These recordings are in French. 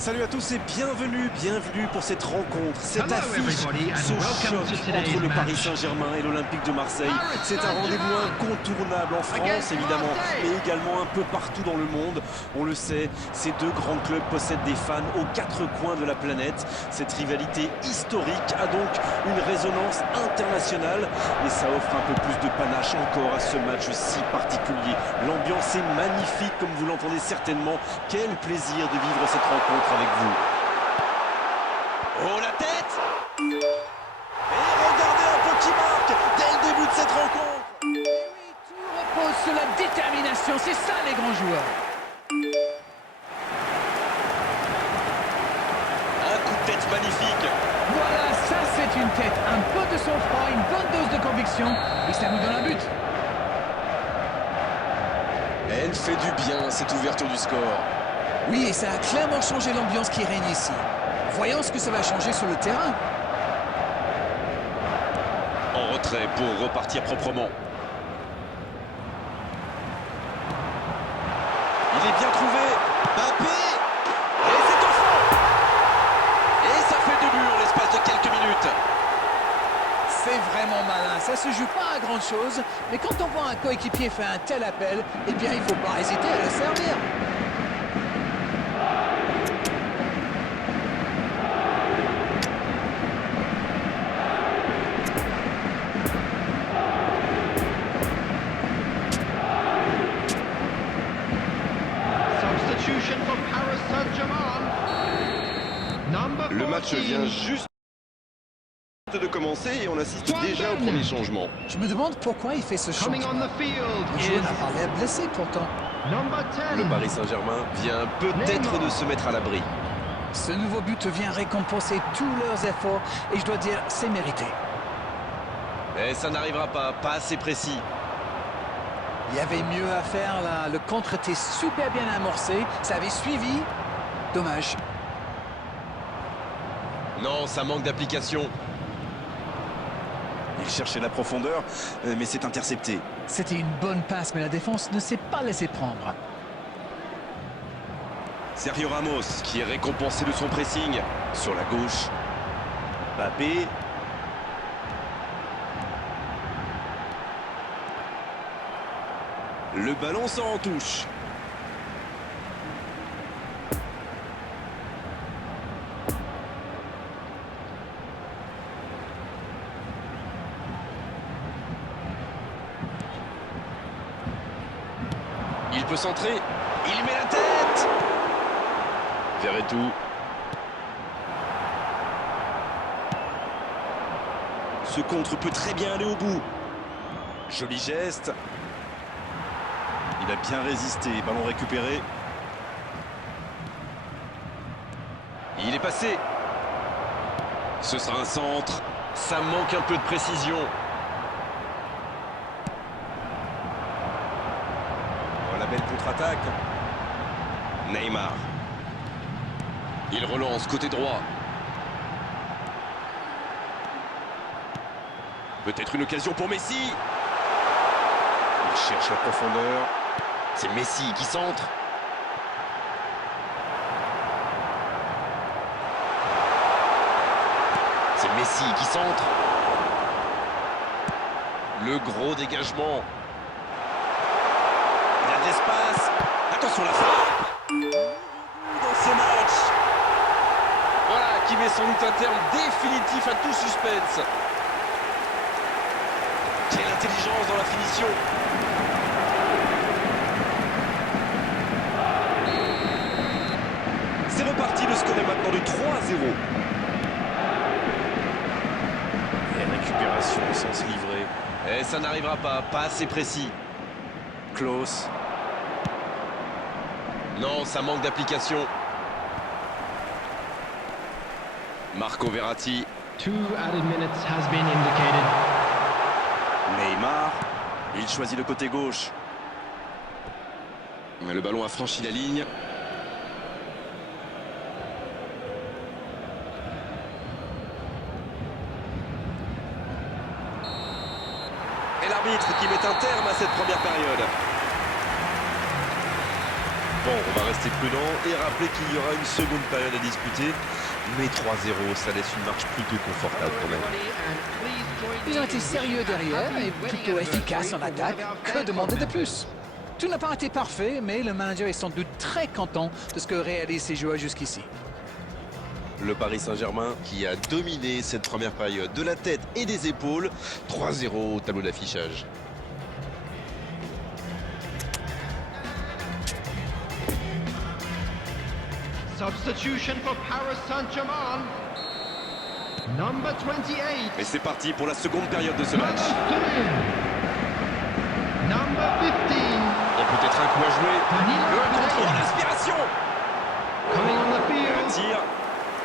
Salut à tous et bienvenue pour cette rencontre, cette affiche, ce choc entre le Paris Saint-Germain et l'Olympique de Marseille. C'est un rendez-vous incontournable en France évidemment, mais également un peu partout dans le monde. On le sait, ces deux grands clubs possèdent des fans aux quatre coins de la planète. Cette rivalité historique a donc une résonance internationale et ça offre un peu plus de panache encore à ce match si particulier. L'ambiance est magnifique comme vous l'entendez certainement. Quel plaisir de vivre cette rencontre avec vous. Oh la tête! Et regardez un peu qui marque dès le début de cette rencontre. Et oui, tout repose sur la détermination, c'est ça les grands joueurs. Un coup de tête magnifique. Voilà, ça c'est une tête, un peu de sang-froid, une bonne dose de conviction, et ça nous donne un but. Elle fait du bien cette ouverture du score. Oui, et ça a clairement changé l'ambiance qui règne ici. Voyons ce que ça va changer sur le terrain. En retrait pour repartir proprement. Il est bien trouvé. Mbappé. Et c'est au fond. Et ça fait 2 buts en l'espace de quelques minutes. C'est vraiment malin, ça se joue pas à grand chose, mais quand on voit un coéquipier faire un tel appel, eh bien il faut pas hésiter à le servir. Le match vient juste de commencer et on assiste déjà au premier changement. Je me demande pourquoi il fait ce changement. Le joueur n'a pas l'air blessé pourtant. Le Paris Saint-Germain vient peut-être de se mettre à l'abri. Ce nouveau but vient récompenser tous leurs efforts et je dois dire, c'est mérité. Mais ça n'arrivera pas assez précis. Il y avait mieux à faire là, le contre était super bien amorcé, ça avait suivi. Dommage. Non, ça manque d'application. Il cherchait la profondeur, mais c'est intercepté. C'était une bonne passe, mais la défense ne s'est pas laissée prendre. Sergio Ramos qui est récompensé de son pressing sur la gauche. Mbappé. Le ballon sort en touche. Il peut centrer. Il met la tête. Verretou. Ce contre peut très bien aller au bout. Joli geste. Il a bien résisté. Ballon récupéré. Il est passé. Ce sera un centre. Ça manque un peu de précision. La belle contre-attaque. Neymar. Il relance côté droit. Peut-être une occasion pour Messi. Il cherche la profondeur. C'est Messi qui centre. C'est Messi qui centre. Le gros dégagement. Il y a de l'espace. Attention la frappe. Dans ce match. Voilà qui met sans doute un terme définitif à tout suspense. Quelle intelligence dans la finition. C'est reparti, le score est maintenant de 3-0. Et récupération sans se livrer. Et ça n'arrivera pas assez précis. Klose. Non, ça manque d'application. Marco Verratti. 2 added minutes has been indicated. Neymar. Il choisit le côté gauche. Le ballon a franchi la ligne. Et l'arbitre qui met un terme à cette première période. Bon, on va rester prudent et rappeler qu'il y aura une seconde période à disputer. Mais 3-0, ça laisse une marche plutôt confortable quand même. Ils ont été sérieux derrière et plutôt efficaces en attaque. Que demander de plus? Tout n'a pas été parfait, mais le manager est sans doute très content de ce que réalisent ses joueurs jusqu'ici. Le Paris Saint-Germain qui a dominé cette première période de la tête et des épaules. 3-0 au tableau d'affichage. Substitution for Paris Saint-Germain. Number 28. Et c'est parti pour la seconde période de ce match. Number 15. Il y a peut-être un coup à jouer. Le contrôle, l'inspiration. Coming on the Le field. tir,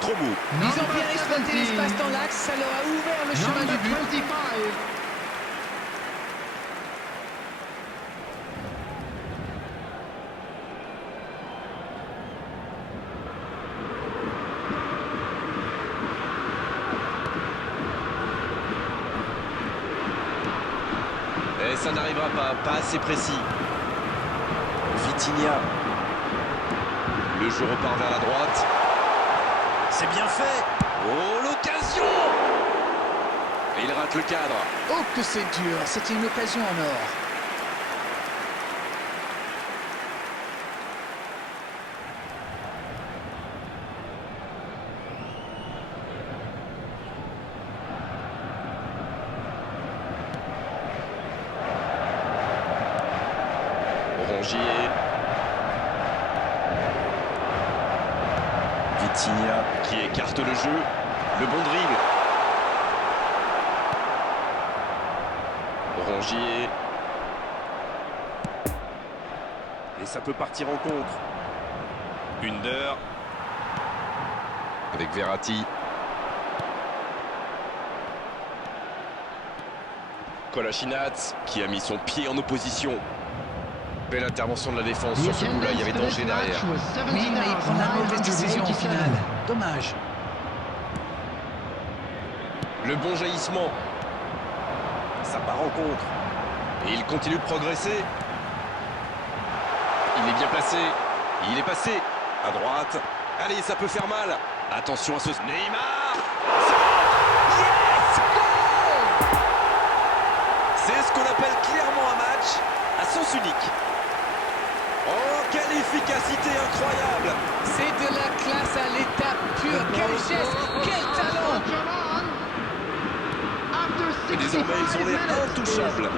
trop beau. Ils ont bien exploité l'espace dans l'axe, ça leur a ouvert le chemin du Number but. 25. Et ça n'arrivera pas assez précis. Vitinha. Le jeu repart vers la droite. C'est bien fait. Oh, l'occasion. Et il rate le cadre. Oh que c'est dur, c'était une occasion en or. Rongier. Vitinha qui écarte le jeu. Le bon dribble. Rongier. Et ça peut partir en contre. Under. Avec Verratti. Kolasinac qui a mis son pied en opposition. Belle intervention de la défense The sur ce coup-là, il y avait attendance danger for this derrière. match was Oui, mais il prend la mauvaise décision au final. 70,987. Dommage. Le bon jaillissement. Ça part en contre. Et il continue de progresser. Il est bien placé. Il est passé à droite. Allez, ça peut faire mal. Attention à ce Neymar. Yes, goal. C'est ce qu'on appelle clairement un match à sens unique. Oh, quelle efficacité incroyable. C'est de la classe à l'état pur. Quel geste, quel talent. Et désormais, ils ont l'air intouchables.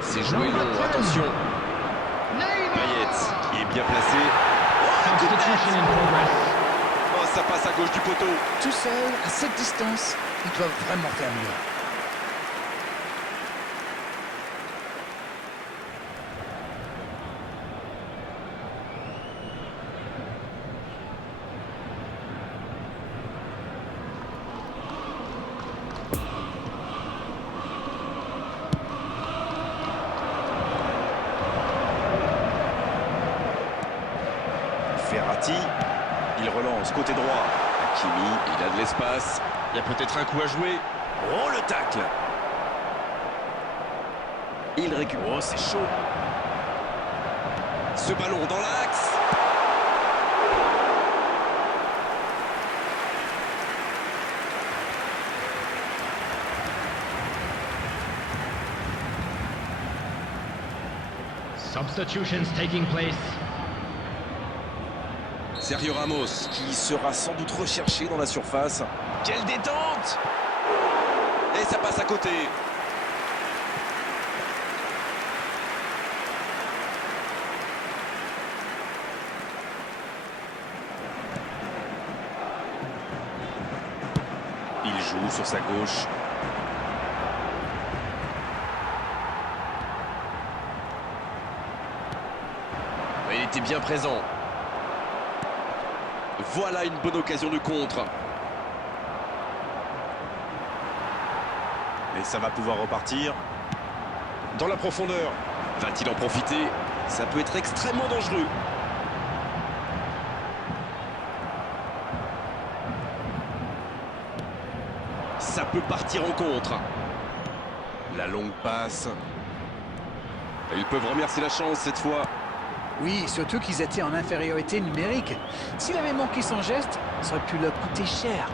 C'est joué long, attention. Payet qui est bien placé. Oh, un coup de tête. Substitution in progress. Oh, ça passe à gauche du poteau. Tout seul, à cette distance, ils doivent vraiment faire mieux. Verratti, il relance côté droit. Hakimi, il a de l'espace. Il y a peut-être un coup à jouer. Oh, le tacle. Il récupère. Oh, c'est chaud. Ce ballon dans l'axe. Substitutions taking place. Sergio Ramos qui sera sans doute recherché dans la surface. Quelle détente! Et ça passe à côté. Il joue sur sa gauche. Il était bien présent. Voilà une bonne occasion de contre. Et ça va pouvoir repartir. Dans la profondeur. Va-t-il en profiter? Ça peut être extrêmement dangereux. Ça peut partir en contre. La longue passe. Et ils peuvent remercier la chance cette fois. Oui, surtout qu'ils étaient en infériorité numérique. S'il avait manqué son geste, ça aurait pu leur coûter cher.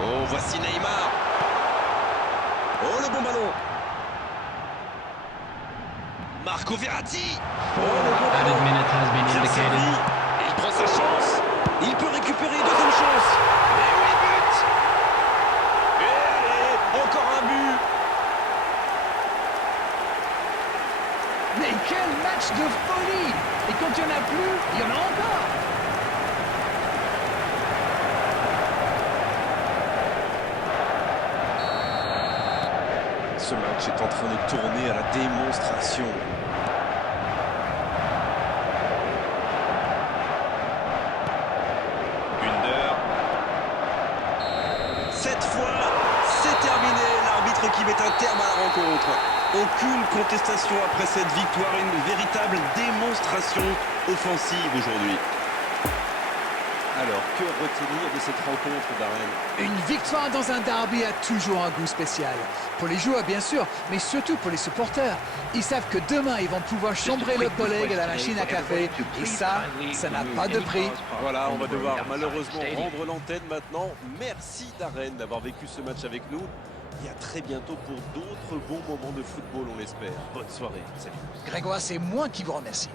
Oh, voici Neymar. Oh, le bon ballon. Marco Verratti. Added minute has been Bien servi. indicated. Il prend sa chance. Il peut récupérer deuxième chance. Et oui, but. Et allez, encore un but. Mais quel match de folie! Et quand il n'y en a plus, il y en a encore! Ce match est en train de tourner à la démonstration. Under. Cette fois, c'est terminé. L'arbitre qui met un terme à la rencontre. Aucune contestation après cette victoire. Une véritable démonstration offensive aujourd'hui. Alors, que retenir de cette rencontre, Darren? Une victoire dans un derby a toujours un goût spécial. Pour les joueurs, bien sûr, mais surtout pour les supporters. Ils savent que demain, ils vont pouvoir chambrer leurs collègues à la machine à café. Et ça n'a pas de prix. Voilà, on va devoir malheureusement rendre l'antenne maintenant. Merci Darren d'avoir vécu ce match avec nous. Et à très bientôt pour d'autres bons moments de football, on l'espère. Bonne soirée. Salut. Grégoire, c'est moi qui vous remercie.